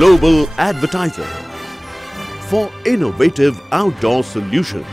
global advertiser for innovative outdoor solutions.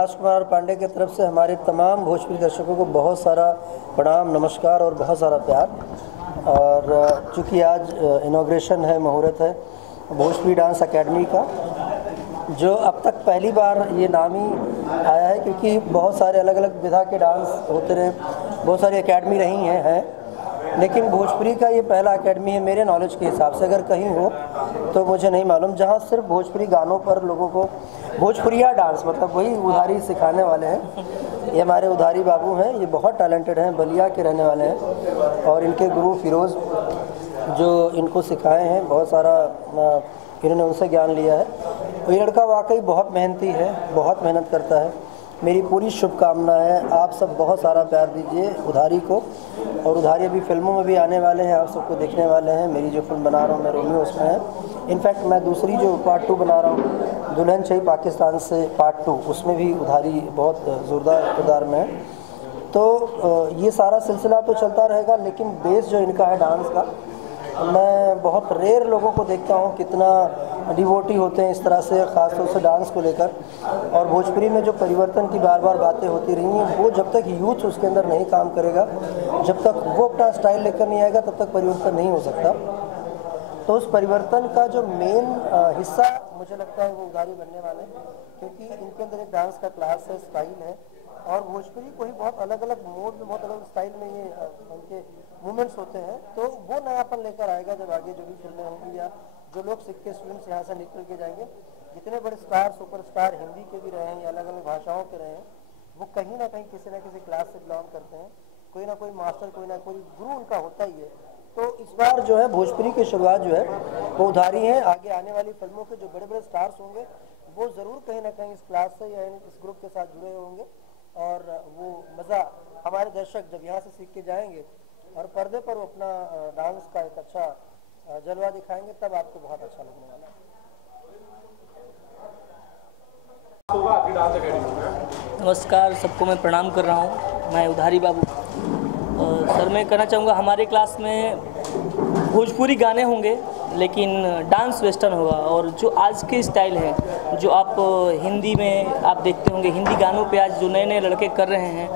राजकुमार पांडे की तरफ से हमारे तमाम भोजपुरी दर्शकों को बहुत सारा प्रणाम, नमस्कार और बहुत सारा प्यार। और चूँकि आज इनॉग्रेशन है, मुहूर्त है भोजपुरी डांस एकेडमी का, जो अब तक पहली बार ये नाम ही आया है, क्योंकि बहुत सारे अलग अलग विधा के डांस होते रहे, बहुत सारी एकेडमी रही हैं, लेकिन भोजपुरी का ये पहला एकेडमी है मेरे नॉलेज के हिसाब से। अगर कहीं हो तो मुझे नहीं मालूम, जहाँ सिर्फ भोजपुरी गानों पर लोगों को भोजपुरिया डांस, मतलब वही उधारी सिखाने वाले हैं। ये हमारे उधारी बाबू हैं, ये बहुत टैलेंटेड हैं, बलिया के रहने वाले हैं, और इनके गुरु फिरोज़ जो इनको सिखाए हैं, बहुत सारा इन्होंने उनसे ज्ञान लिया है। तो ये लड़का वाकई बहुत मेहनती है, बहुत मेहनत करता है। मेरी पूरी शुभकामना है, आप सब बहुत सारा प्यार दीजिए उधारी को। और उधारी अभी फिल्मों में भी आने वाले हैं, आप सबको देखने वाले हैं। मेरी जो फिल्म बना रहा हूँ मैं, रोमियो, उसमें है। इनफैक्ट मैं दूसरी जो पार्ट 2 बना रहा हूँ, दुल्हन चाहिए पाकिस्तान से पार्ट 2, उसमें भी उधारी बहुत ज़ोरदार किरदार में है। तो ये सारा सिलसिला तो चलता रहेगा, लेकिन बेस जो इनका है डांस का, मैं बहुत रेयर लोगों को देखता हूँ कितना डिवोटी होते हैं इस तरह से, ख़ासतौर से डांस को लेकर। और भोजपुरी में जो परिवर्तन की बार बार बातें होती रही हैं, वो जब तक यूथ उसके अंदर नहीं काम करेगा, जब तक वो अपना स्टाइल लेकर नहीं आएगा, तब तक परिवर्तन नहीं हो सकता। तो उस परिवर्तन का जो मेन हिस्सा मुझे लगता है वो उधारी बनने वाले हैं, क्योंकि इनके अंदर एक डांस का क्लास है, स्टाइल है, और भोजपुरी को ही बहुत अलग अलग मोड में, बहुत अलग स्टाइल में ये उनके मूवमेंट्स होते हैं। तो वो नयापन लेकर आएगा जब आगे जो भी फिल्में होंगी, या जो लोग सीख के स्टूडेंट्स यहाँ से निकल के जाएंगे। जितने बड़े स्टार, सुपरस्टार हिंदी के भी रहे हैं या अलग अलग भाषाओं के रहे हैं, वो कहीं ना कहीं किसी न किसी क्लास से बिलोंग करते हैं। कोई ना कोई मास्टर, कोई ना कोई गुरु उनका होता ही है। तो इस बार जो है भोजपुरी की शुरुआत जो है वो उधारी है। आगे आने वाली फिल्मों के जो बड़े बड़े स्टार्स होंगे, वो ज़रूर कहीं ना कहीं इस क्लास से या इस ग्रुप के साथ जुड़े होंगे, और वो मज़ा हमारे दर्शक जब यहाँ से सीख के जाएंगे और पर्दे पर वो अपना डांस का एक अच्छा जलवा दिखाएंगे, तब आपको बहुत अच्छा लगने वाला है। नमस्कार, सबको मैं प्रणाम कर रहा हूँ। मैं उधारी बाबू। सर, मैं कहना चाहूँगा, हमारे क्लास में भोजपुरी गाने होंगे, लेकिन डांस वेस्टर्न होगा। और जो आज के स्टाइल है, जो आप हिंदी में आप देखते होंगे, हिंदी गानों पे आज जो नए नए लड़के कर रहे हैं,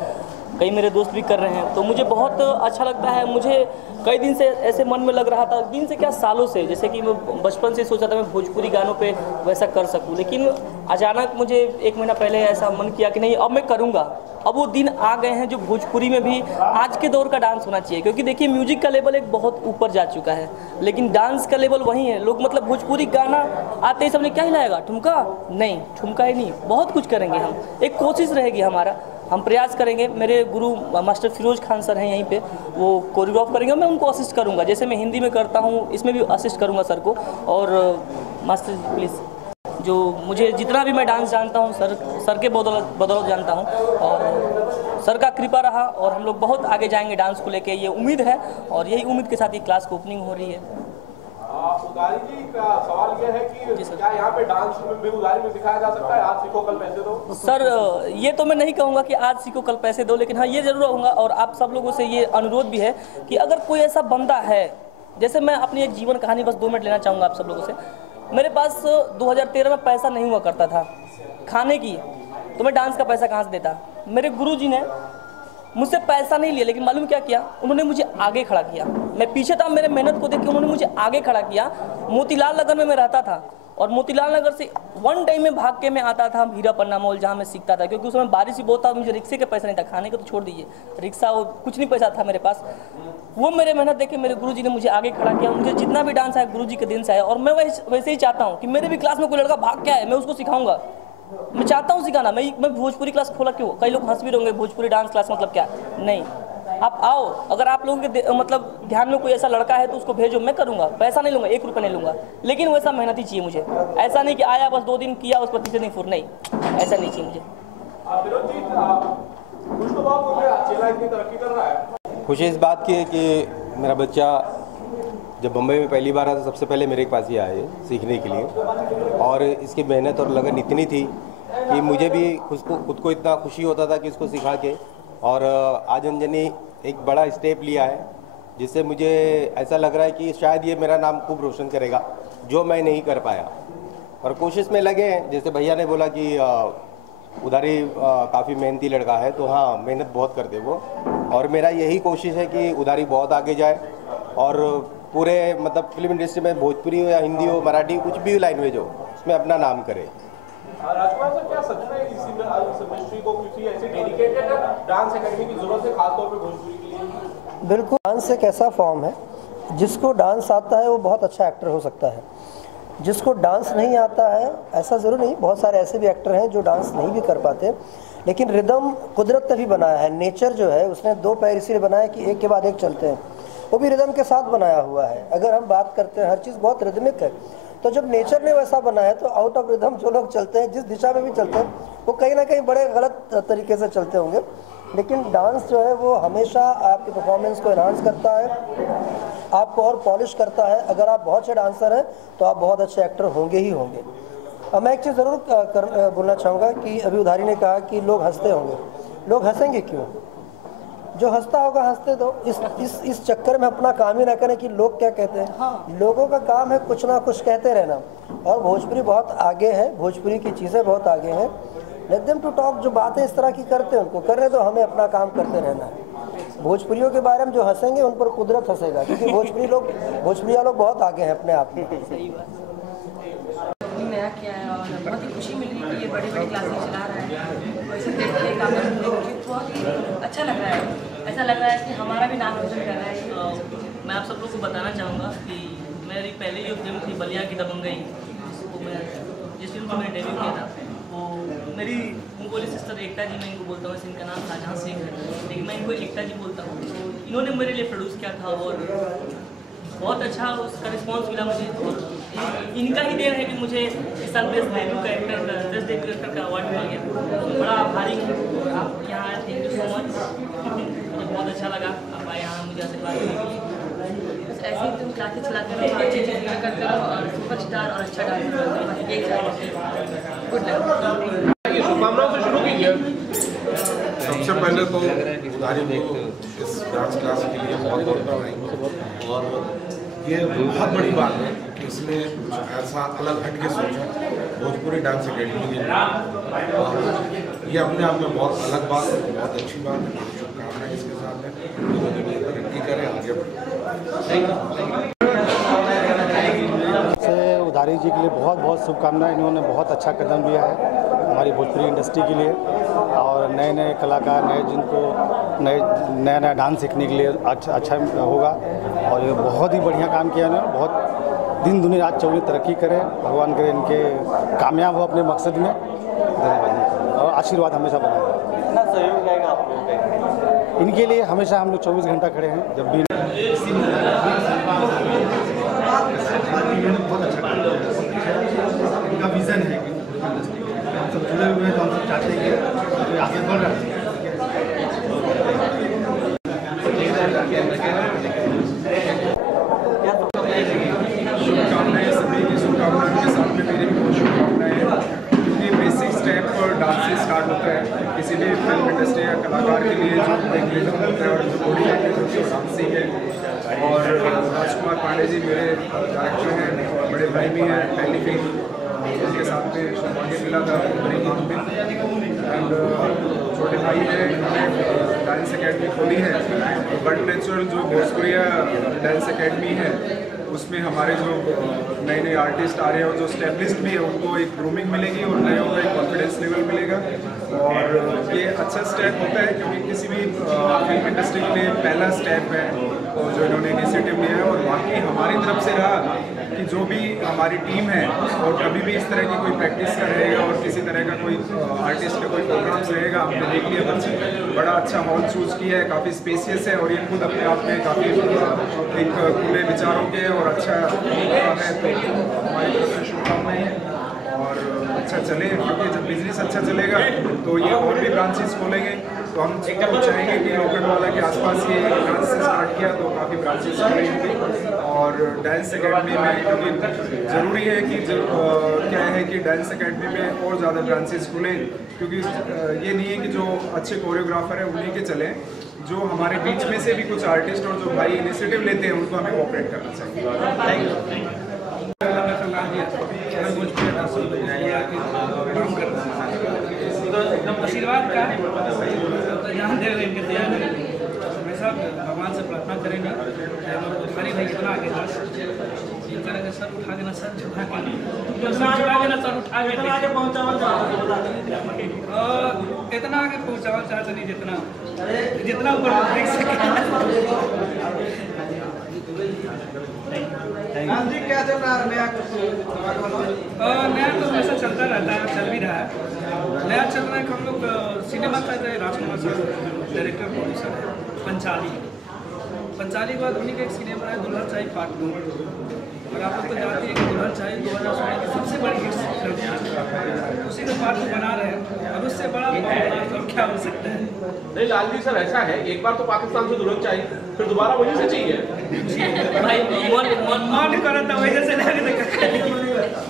कई मेरे दोस्त भी कर रहे हैं, तो मुझे बहुत अच्छा लगता है। मुझे कई दिन से ऐसे मन में लग रहा था, दिन से क्या सालों से, जैसे कि मैं बचपन से सोचा था मैं भोजपुरी गानों पे वैसा कर सकूं, लेकिन अचानक मुझे 1 महीना पहले ऐसा मन किया कि नहीं, अब मैं करूंगा। अब वो दिन आ गए हैं जो भोजपुरी में भी आज के दौर का डांस होना चाहिए, क्योंकि देखिए म्यूजिक का लेवल एक बहुत ऊपर जा चुका है, लेकिन डांस का लेवल वही है। लोग मतलब भोजपुरी गाना आते ही सबने क्या हिलाएगा, ठुमका? नहीं, ठुमका ही नहीं, बहुत कुछ करेंगे हम। एक कोशिश रहेगी हमारा, हम प्रयास करेंगे। मेरे गुरु मास्टर फिरोज खान सर हैं यहीं पे, वो कोरियोग्राफ करेंगे, मैं उनको असिस्ट करूंगा। जैसे मैं हिंदी में करता हूँ, इसमें भी असिस्ट करूंगा सर को। और मास्टर प्लीज़, जो मुझे जितना भी मैं डांस जानता हूँ सर के बदौलत जानता हूँ, और सर का कृपा रहा, और हम लोग बहुत आगे जाएंगे डांस को लेके, ये उम्मीद है। और यही उम्मीद के साथ ये क्लास की ओपनिंग हो रही है। उधारी जी का सवाल यह है कि क्या यहाँ पे डांस में भी उधारी में सिखाया जा सकता है, आज सीखो कल पैसे दो? सर, ये तो मैं नहीं कहूँगा कि आज सीखो कल पैसे दो, लेकिन हाँ ये जरूर कहूँगा, और आप सब लोगों से ये अनुरोध भी है कि अगर कोई ऐसा बंदा है, जैसे मैं अपनी एक जीवन कहानी बस 2 मिनट लेना चाहूँगा आप सब लोगों से। मेरे पास 2013 में पैसा नहीं हुआ करता था खाने की, तो मैं डांस का पैसा कहाँ से देता? मेरे गुरुजी ने मुझसे पैसा नहीं लिया, लेकिन मालूम क्या किया, उन्होंने मुझे आगे खड़ा किया। मैं पीछे था, मेरे मेहनत को देख के उन्होंने मुझे आगे खड़ा किया। मोतीलाल नगर में मैं रहता था, और मोतीलाल नगर से 1 डे में भाग के मैं आता था हीरा पन्ना मॉल, जहाँ मैं सीखता था, क्योंकि उस समय बारिश ही बहुत था, मुझे रिक्शे के पैसा नहीं था, खाने को तो छोड़ दीजिए, रिक्शा वो कुछ नहीं पैसा था मेरे पास। वो मेरे मेहनत देख के मेरे गुरुजी ने मुझे आगे खड़ा किया। मुझे जितना भी डांस आया गुरुजी के दिन से आया, और मैं वैसे ही चाहता हूँ कि मेरे भी क्लास में कोई लड़का भाग के आए, मैं उसको सिखाऊंगा। मैं चाहता हूँ सिखाना। मैं भोजपुरी क्लास खोला क्यों? कई लोग हंस भी रहोगे, भोजपुरी डांस क्लास मतलब क्या? नहीं, आप आओ। अगर आप लोगों के मतलब ध्यान में कोई ऐसा लड़का है तो उसको भेजो, मैं करूँगा, पैसा नहीं लूँगा, 1 रुपये नहीं लूँगा, लेकिन वैसा मेहनत ही चाहिए मुझे। ऐसा नहीं कि आया बस 2 दिन किया, उस पर तीसरे दिन फुर, नहीं, ऐसा नहीं चाहिए मुझे। खुशी इस बात की है कि मेरा बच्चा जब बम्बई में पहली बार आया तो सबसे पहले मेरे पास ही आए सीखने के लिए, और इसकी मेहनत और लगन इतनी थी कि मुझे भी खुद को इतना खुशी होता था कि इसको सिखा के। और आज अंजनी एक बड़ा स्टेप लिया है, जिससे मुझे ऐसा लग रहा है कि शायद ये मेरा नाम खूब रोशन करेगा, जो मैं नहीं कर पाया। और कोशिश में लगे हैं, जैसे भैया ने बोला कि उधारी काफ़ी मेहनती लड़का है, तो हाँ मेहनत बहुत करते वो, और मेरा यही कोशिश है कि उधारी बहुत आगे जाए और पूरे मतलब फिल्म इंडस्ट्री में भोजपुरी हो या हिंदी हो, मराठी, कुछ भी लैंग्वेज हो, उसमें अपना नाम करे। राजकुमार सर, क्या सच में इस इंडस्ट्री को किसी ऐसे डेडिकेटेड डांस एकेडमी की जरूरत है, खासतौर पे भोजपुरी के लिए? बिल्कुल, डांस एक ऐसा फॉर्म है जिसको डांस आता है वो बहुत अच्छा एक्टर हो सकता है। जिसको डांस नहीं आता है, ऐसा ज़रूर नहीं, बहुत सारे ऐसे भी एक्टर हैं जो डांस नहीं भी कर पाते, लेकिन रिदम कुदरत ने भी बनाया है। नेचर जो है उसने दो पैर इसीलिए बनाया कि एक के बाद एक चलते हैं, वो भी रिदम के साथ बनाया हुआ है। अगर हम बात करते हैं, हर चीज़ बहुत रिदमिक है, तो जब नेचर ने वैसा बनाया तो आउट ऑफ रिदम जो लोग चलते हैं, जिस दिशा में भी चलते हैं, वो कहीं ना कहीं बड़े गलत तरीके से चलते होंगे। लेकिन डांस जो है वो हमेशा आपकी परफॉर्मेंस को एनहांस करता है, आपको और पॉलिश करता है। अगर आप बहुत अच्छे डांसर हैं तो आप बहुत अच्छे एक्टर होंगे ही होंगे। अब मैं एक चीज़ ज़रूर बोलना चाहूँगा कि अभी उधारी ने कहा कि लोग हंसते होंगे, लोग हंसेंगे क्यों? जो हंसता होगा हंसते दो। इस चक्कर में अपना काम ही ना करें कि लोग क्या कहते हैं। हाँ। लोगों का काम है कुछ ना कुछ कहते रहना, और भोजपुरी बहुत आगे है, भोजपुरी की चीज़ें बहुत आगे हैं। लेट देम टू टॉक, जो बातें इस तरह की करते हैं उनको करने दो, हमें अपना काम करते रहना है। भोजपुरियों के बारे में जो हंसेंगे उन पर कुदरत हंसेगा, क्योंकि भोजपुरिया लोग बहुत आगे हैं अपने आप में। सही बात नया किया है और बहुत ही खुशी मिल रही है कि ये बड़ी बड़ी क्लासेस चला रहा है, वैसे देखने का बहुत ही अच्छा लग रहा है। ऐसा लग रहा है कि हमारा भी नाम रोशन कर रहा है। मैं आप सब लोग को बताना चाहूँगा कि मेरी पहली जो फिल्म थी बलिया की दबंगई, जिस फिल्म को मैंने डेब्यू किया था, वो मेरी मुंगोली सिस्टर एकता जी, मैं इनको बोलता हूँ, इनका नाम शाहजहां सिंह है, लेकिन मैं इनको एकता जी बोलता हूँ। तो इन्होंने मेरे लिए प्रोड्यूस किया था और बहुत अच्छा उसका रिस्पांस मिला मुझे। तो इनका ही देन है कि मुझे इस साल बेस्ट डेब्यू का एक्टर का, बेस्ट डेब्यू एक्टर का अवार्ड मिल गया। तो बड़ा आभारी हूँ आप यहाँ आए, थैंक यू सो मच। मुझे बहुत अच्छा लगा आप आए यहाँ मुझे आशीर्वाद देने के लिए। ऐसे ही तुम क्लासेस चलाते रहो, अच्छी चीज़ें करते रहो और सुपरस्टार और अच्छा डांस करते रहो। Good luck. शुभकामनाओं से शुरू कीजिए। सबसे पहले तो उधारी को इस डांस क्लास के लिए बहुत बहुत बधाई, और ये बहुत बड़ी बात है कि इसने ऐसा अलग हट के सोचा भोजपुरी डांस एकेडमी के लिए, और ये अपने आप में बहुत अलग बात है, बहुत अच्छी बात है। शुभकामनाएं इसके साथ है, तरक्की करें, आगे बढ़ें। उधारी जी के लिए बहुत बहुत शुभकामनाएं। इन्होंने बहुत अच्छा कदम लिया है हमारी भोजपुरी इंडस्ट्री के लिए, और नए नए कलाकार, जिनको नया नया डांस सीखने के लिए अच्छा होगा। और ये बहुत ही बढ़िया काम किया इन्होंने, बहुत दिन दुनिया रात चौगुनी तरक्की करें, भगवान करे इनके कामयाब हो अपने मकसद में। धन्यवाद और आशीर्वाद हमेशा बना रहे। कितना सहयोग रहेगा आप लोगों का? इनके लिए हमेशा हम लोग 24 घंटा खड़े हैं। जब भी बहुत अच्छा इनका विज़न है कि हम सब जुड़े हुए हैं, तो हम सब चाहते हैं कि आगे बढ़ रहा है। शुभकामनाएं, सभी की शुभकामनाएं के साथ में मेरी भी बहुत शुभकामनाएं हैं, क्योंकि बेसिक स्टेप पर डांस से स्टार्ट होता है। किसी भी फिल्म इंडस्ट्री या कलाकार के लिए जो एक रिदम होता है और जो बॉडी लैंग्वेज है डांसिंग है। और राजकुमार पांडे जी मेरे डायरेक्टर हैं और बड़े भाई भी हैं, पहली फिल्म उनके साथ में सौभाग्य मिला था बड़ी मांग में। एंड छोटे भाई हैं, डांस एकेडमी खोली है, बट नेचुरल जो भोजपुरिया डांस एकेडमी है उसमें हमारे जो नए नए आर्टिस्ट आ रहे हैं और जो स्टेब्लिश्ड भी है उनको एक ग्रूमिंग मिलेगी और नए को एक कॉन्फिडेंस लेवल मिलेगा। और ये अच्छा स्टेप होता है, क्योंकि किसी भी फिल्म इंडस्ट्री के लिए पहला स्टेप है और जो इन्होंने इनिशिएटिव लिया है। और बाकी हमारी तरफ से रहा कि जो भी हमारी टीम है और कभी भी इस तरह की कोई प्रैक्टिस का रहेगा और किसी तरह का कोई आर्टिस्ट का कोई प्रोग्राम्स रहेगा, हमने देख लिया बच्चे बड़ा अच्छा हॉल चूज़ किया है, काफ़ी स्पेसियस है और ये खुद अपने आप में काफ़ी एक खुले विचारों के और अच्छा है। तो हमारी तरफ से शुभकामनाएं हैं और अच्छा चले, क्योंकि जब बिजनेस अच्छा चलेगा तो ये और भी ब्रांचेस खोलेंगे। तो हम चाहेंगे कि लोखंडवाला के आसपास ये डांस से स्टार्ट किया तो काफ़ी ब्रांचेस खुलेंगे। और डांस एकेडमी में क्योंकि ज़रूरी है कि क्या है कि डांस एकेडमी में और ज़्यादा ब्रांचेस खुलें, क्योंकि ये नहीं है कि जो अच्छे कोरियोग्राफर हैं उन्हीं के चलें, जो हमारे बीच में से भी कुछ आर्टिस्ट और जो भाई इनिशिएटिव लेते हैं उनको हमें कोऑपरेट करना चाहिए। Thank you. ध्यान दे रहे इनके तैयार हमेशा भगवान से प्रार्थना करेंगे हमारे भाई कितना आगे था करेंगे सर उठा के ना सर झुका के ना सर उठा के आगे पहुँचावल इतना आगे पहुँचावल चाहते नहीं जितना ऊपर देख सके। जी क्या चल रहा है नया तो हमेशा चलता रहता है, चल भी रहा है। नया चल रहा है कि हम लोग सिनेमा कर रहे हैं, राजकुमार सर डायरेक्टर प्रोड्यूसर है पंचाली के बाद उन्हीं का एक सिनेमा है दुल्हन चाहिए पार्ट 2 और आप लोग तो जानते हैं कि दुल्हन चाहिए 2016 की सबसे बड़ी हिट फिल्म है, उसी का पार्ट 2 बना रहे हैं और उससे बड़ा और क्या हो सकता है। नहीं लाल जी सर ऐसा है एक बार तो पाकिस्तान से दुल्हन चाहिए फिर दोबारा वहीं से चाहिए भाई मन करा था वजह से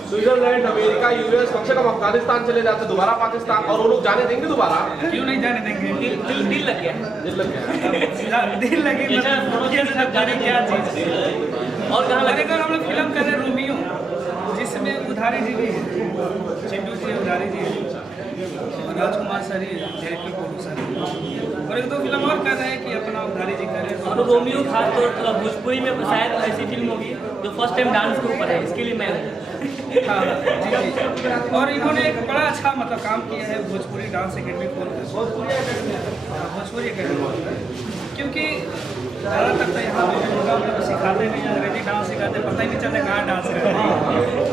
स्विट्जरलैंड अमेरिका यूएस कम से कम अफगानिस्तान चले जाते दोबारा पाकिस्तान और वो लोग जाने देंगे दोबारा? क्यों नहीं जाने देंगे, दिल लग गया दिल लगी क्या चीज़ और कहाँ लगेगा। हम लोग फिल्म कर रहे हैं रोमियो जिसमें उधारी जी भी है, चिंटू जी उधारी जी है और राजकुमार सर ही डायरेक्टर प्रोड्यूसर है और एक दो फिल्म और कर रहे हैं कि अपना उधारी जी कर रहे हैं। और रोमियो खासतौर पर भोजपुरी में शायद ऐसी फिल्म होगी जो फर्स्ट टाइम डांस के ऊपर है, इसके लिए मैं हाँ जी और इन्होंने एक बड़ा अच्छा मतलब काम किया है भोजपुरी डांस एकेडमी खोल कर भोजपुरी एकेडमी क्योंकि ज़्यादातर तो यहाँ पे सिखाते नहीं अंग्रेजी डांस सिखाते पता ही नहीं चलता कहाँ डांस करते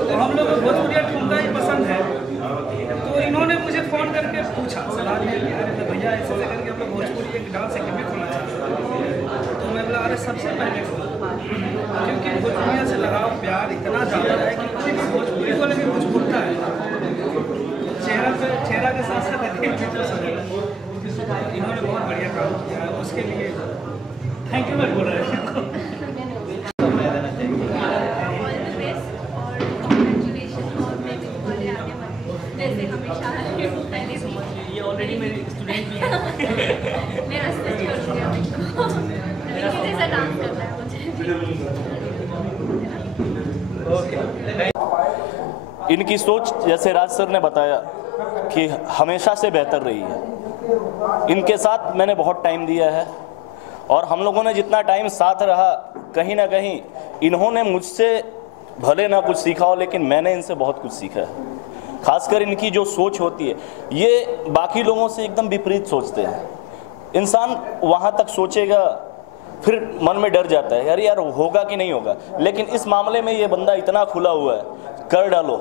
तो हम लोग को भोजपुरी ठुमका ही पसंद है तो इन्होंने मुझे फ़ोन करके पूछा सलाह दिया कि अरे तो भैया ऐसे करके हम लोग भोजपुरी एक डांस एकेडमी खोलना चाहते हैं तो मैं बोला अरे सबसे पहले क्योंकि भोजपुरिया से लगाव प्यार इतना ज़्यादा है कि कोई भी भोजपुरी को लेकर कुछ बोलता है चेहरा के साथ साथ इन्होंने बहुत बढ़िया काम किया है उसके लिए थैंक यू मैं बोल रहा हूँ। ये ऑलरेडी मेरे स्टूडेंट भी हैं मेरा स्टेज कर दिया लेकिन जैसा डांस करना है मुझे। इनकी सोच जैसे राज सर ने बताया कि हमेशा से बेहतर रही है, इनके साथ मैंने बहुत टाइम दिया है और हम लोगों ने जितना टाइम साथ रहा कहीं ना कहीं इन्होंने मुझसे भले ना कुछ सीखा हो लेकिन मैंने इनसे बहुत कुछ सीखा है। खासकर इनकी जो सोच होती है ये बाकी लोगों से एकदम विपरीत सोचते हैं। इंसान वहाँ तक सोचेगा फिर मन में डर जाता है यार होगा कि नहीं होगा, लेकिन इस मामले में ये बंदा इतना खुला हुआ है कर डालो।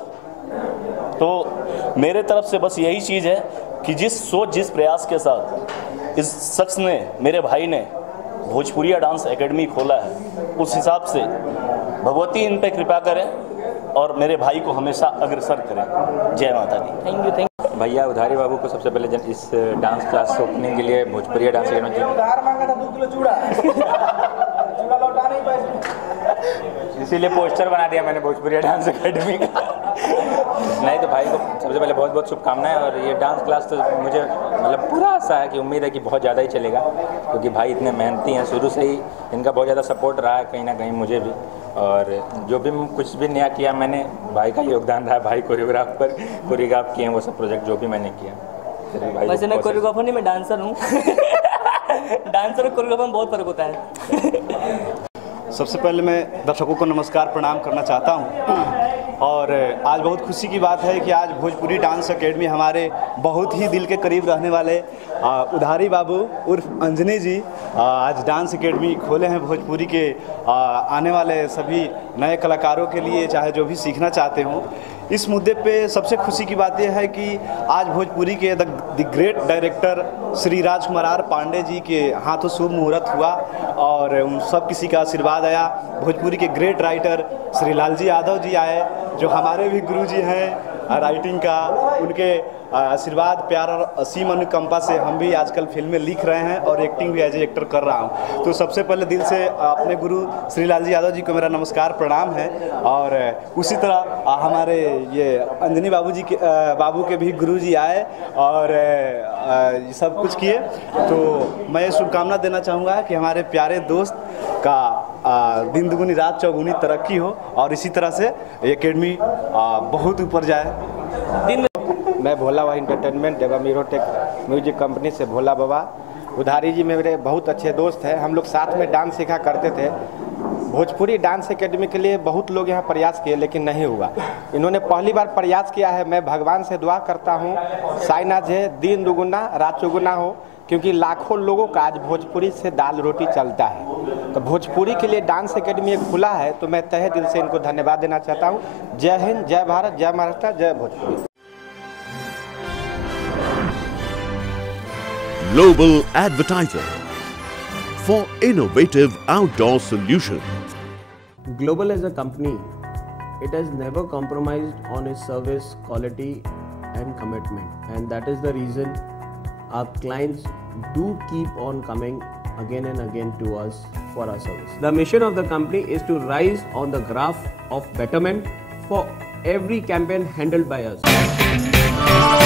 तो मेरे तरफ से बस यही चीज़ है कि जिस सोच जिस प्रयास के साथ इस शख्स ने मेरे भाई ने भोजपुरिया डांस एकेडमी खोला है उस हिसाब से भगवती इन पे कृपा करें और मेरे भाई को हमेशा अग्रसर करें। जय माता दी। थैंक यू भैया उधारी बाबू को सबसे पहले इस डांस क्लास ओपनिंग के लिए भोजपुरिया डांस एकेडमी इसीलिए पोस्टर बना दिया मैंने भोजपुरिया डांस एकेडमी का। नहीं तो भाई को सबसे पहले बहुत बहुत शुभकामनाएं और ये डांस क्लास तो मुझे मतलब पूरा आशा है कि उम्मीद है कि बहुत ज़्यादा ही चलेगा क्योंकि भाई इतने मेहनती हैं, शुरू से ही इनका बहुत ज़्यादा सपोर्ट रहा है कहीं ना कहीं मुझे भी और जो भी कुछ भी नया किया मैंने भाई का योगदान रहा है। भाई कोरियोग्राफ किए हैं वो सब प्रोजेक्ट जो भी मैंने किया। वैसे मैं कोरियोग्राफर नहीं मैं डांसर हूँ डांसर और कोरियोग्राफर में बहुत फर्क होता है। सबसे पहले मैं दर्शकों को नमस्कार प्रणाम करना चाहता हूं और आज बहुत खुशी की बात है कि आज भोजपुरी डांस एकेडमी हमारे बहुत ही दिल के करीब रहने वाले उधारी बाबू उर्फ अंजनी जी आज डांस एकेडमी खोले हैं भोजपुरी के आने वाले सभी नए कलाकारों के लिए, चाहे जो भी सीखना चाहते हों। इस मुद्दे पे सबसे खुशी की बात यह है कि आज भोजपुरी के the great director Shri Rajkumar Pandey ji के हाथों शुभ मुहूर्त हुआ और उन सब किसी का आशीर्वाद आया। भोजपुरी के ग्रेट राइटर श्री लालजी यादव जी आए जो हमारे भी गुरुजी हैं राइटिंग का, उनके आशीर्वाद प्यार और असीम अनुकंपा से हम भी आजकल फिल्में लिख रहे हैं और एक्टिंग भी एज ए एक्टर कर रहा हूं। तो सबसे पहले दिल से अपने गुरु श्री लालजी यादव जी को मेरा नमस्कार प्रणाम है और उसी तरह हमारे ये अंजनी बाबू के भी गुरु जी आए और ये सब कुछ किए। तो मैं शुभकामना देना चाहूँगा कि हमारे प्यारे दोस्त का दिन दुगुनी रात चौगुनी तरक्की हो और इसी तरह से एकेडमी बहुत ऊपर जाए। मैं भोला भाई एंटरटेनमेंट देवा मीरो टेक म्यूजिक कंपनी से भोला बाबा। उधारी जी मेरे बहुत अच्छे दोस्त हैं, हम लोग साथ में डांस सीखा करते थे। भोजपुरी डांस एकेडमी के लिए बहुत लोग यहाँ प्रयास किए लेकिन नहीं हुआ। इन्होंने पहली बार प्रयास किया है। मैं भगवान से दुआ करता हूँ साइनाज है दिन दुगुना रात चौगुना हो, क्योंकि लाखों लोगों का आज भोजपुरी से दाल रोटी चलता है। तो भोजपुरी के लिए डांस एकेडमी एक खुला है, तो मैं तहे दिल से इनको धन्यवाद देना चाहता हूँ। जय हिंद, जय भारत, जय महाराष्ट्र, जय Bhojpuri. Global Advertiser for innovative outdoor solutions. Global as a company, it has never compromised on its service quality and commitment, and that is the reason our clients do keep on coming again and again to us for our service. The mission of the company is to rise on the graph of betterment for every campaign handled by us.